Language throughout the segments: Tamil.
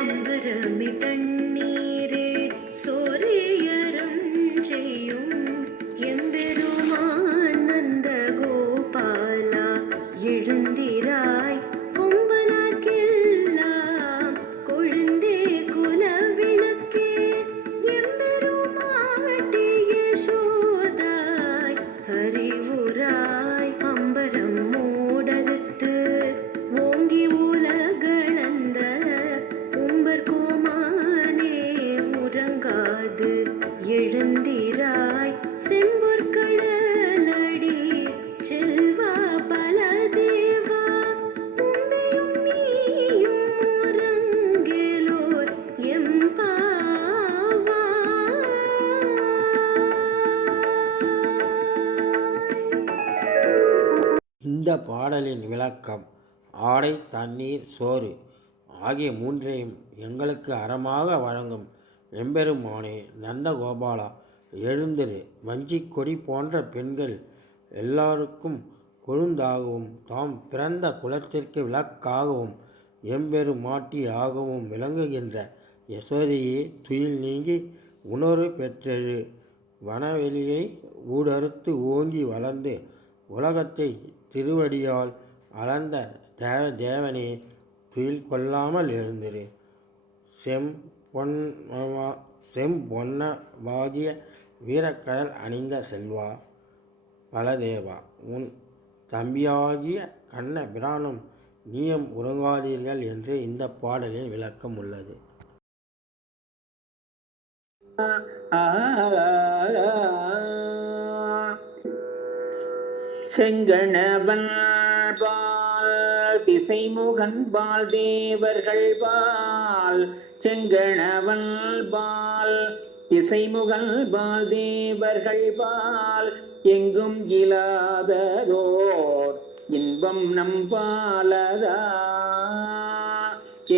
அம்பரமே தண்ணீரே இந்த பாடலின் விளக்கம் ஆடை தண்ணீர் சோறு ஆகிய மூன்றையும் எங்களுக்கு அறமாக வழங்கும் எம்பெருமானே நந்தகோபாலா எழுந்திரு வஞ்சிக் கொடி போன்ற பெண்கள் எல்லாருக்கும் கொழுந்தாகவும் தாம் பிறந்த குலத்திற்கு விளக்காகவும் எம்பெருமாட்டியாகவும் விளங்குகின்ற யசோதையே துயில் நீங்கி உணர்வு பெற்றெழு. வனவெளியை ஊடறுத்து ஓங்கி வளர்ந்து உலகத்தை திருவடியால் அளந்த தேவ தேவனே துயில் கொள்ளாமல் இருந்திரு செம் பொன் செம்பொன்னவாகிய வீரக்கடல் அணிந்த செல்வா பலதேவா உன் தம்பியாகிய கண்ண பிரானும் நீயும் உறங்காதீர்கள் என்று இந்த பாடலில் விளக்கம் உள்ளது செங்கணவன் பால் திசைமுகன் பால் தேவர்கள் பால் செங்கணவன் பால் திசைமுகன் பால் தேவர்கள் பால் எங்கும் இல்லாததோர் இன்பம் நம்பாலதா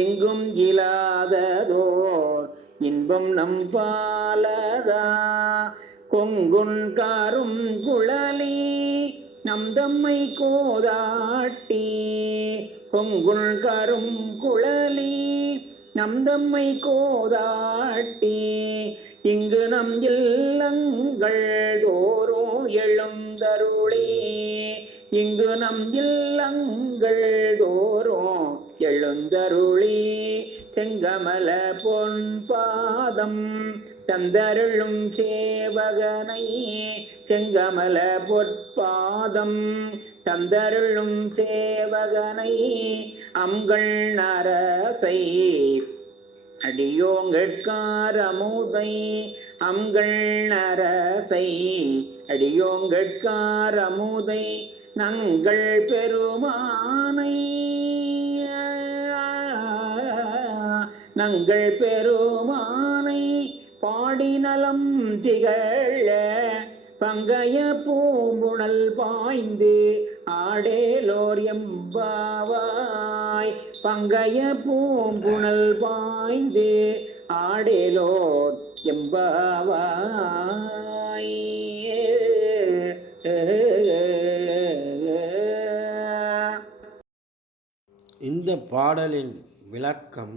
எங்கும் இல்லாததோர் இன்பம் நம்பாலதா கொங்குன் காரும் குழலி நம் தம்மை கோதாட்டி பொங்குள் கரும் குழலி நம் தம்மை கோதாட்டி இங்கு நம் இல்லங்கள் தோறும் எழுந்தருளே இங்கு நம் இல்லங்கள் தோறும் எழுந்தருளி செங்கமல பொன் பாதம் தந்தருளும் சேவகனை செங்கமல பொற்பாதம். தந்தருளும் சேவகனை அங்கள் நரசை அடியோங்கட்காரமுதை அங்கள் நரசை அடியோங்கட்காரமுதை நங்கள் பெருமானை. நங்கள் பெருமானை பாடினலம் திகழ பங்கைய பூம்புணல் பாய்ந்து ஆடேலோர் எம்பாவாய். பங்கைய பூம்புணல் பாய்ந்து ஆடேலோர் எம்பாவாய். இந்த பாடலின் விளக்கம்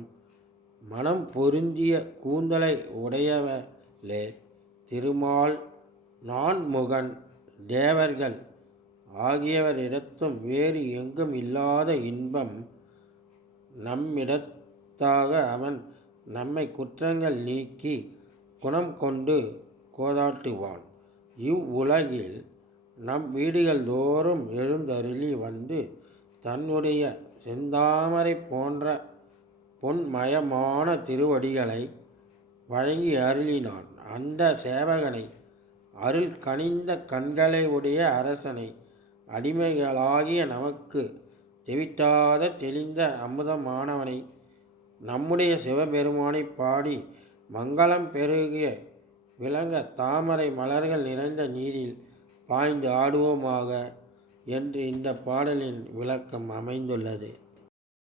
மனம் பொருந்திய கூந்தலை உடையவளே திருமால் நான்முகன் தேவர்கள் ஆகியவரிடத்தும் வேறு எங்கும் இல்லாத இன்பம் நம்மிடத்தாக அவன் நம்மை குற்றங்கள் நீக்கி குணம் கொண்டு கோதாட்டுவான். இவ்வுலகில் நம் வீடுகள் தோறும் எழுந்தருளி வந்து தன்னுடைய செந்தாமரை போன்ற பொன்மயமான திருவடிகளை வழங்கி அருளினான். அந்த சேவகனை அருள் கனிந்த கண்களை உடைய அரசனை அடிமைகளாகிய நமக்கு தெவிட்டாத தெளிந்த அமுதமானவனை நம்முடைய சிவபெருமானை பாடி மங்களம் பெருகிய விளங்க தாமரை மலர்கள் நிறைந்த நீரில் பாய்ந்து ஆடுவோமாக என்று இந்த பாடலின் விளக்கம் அமைந்துள்ளது.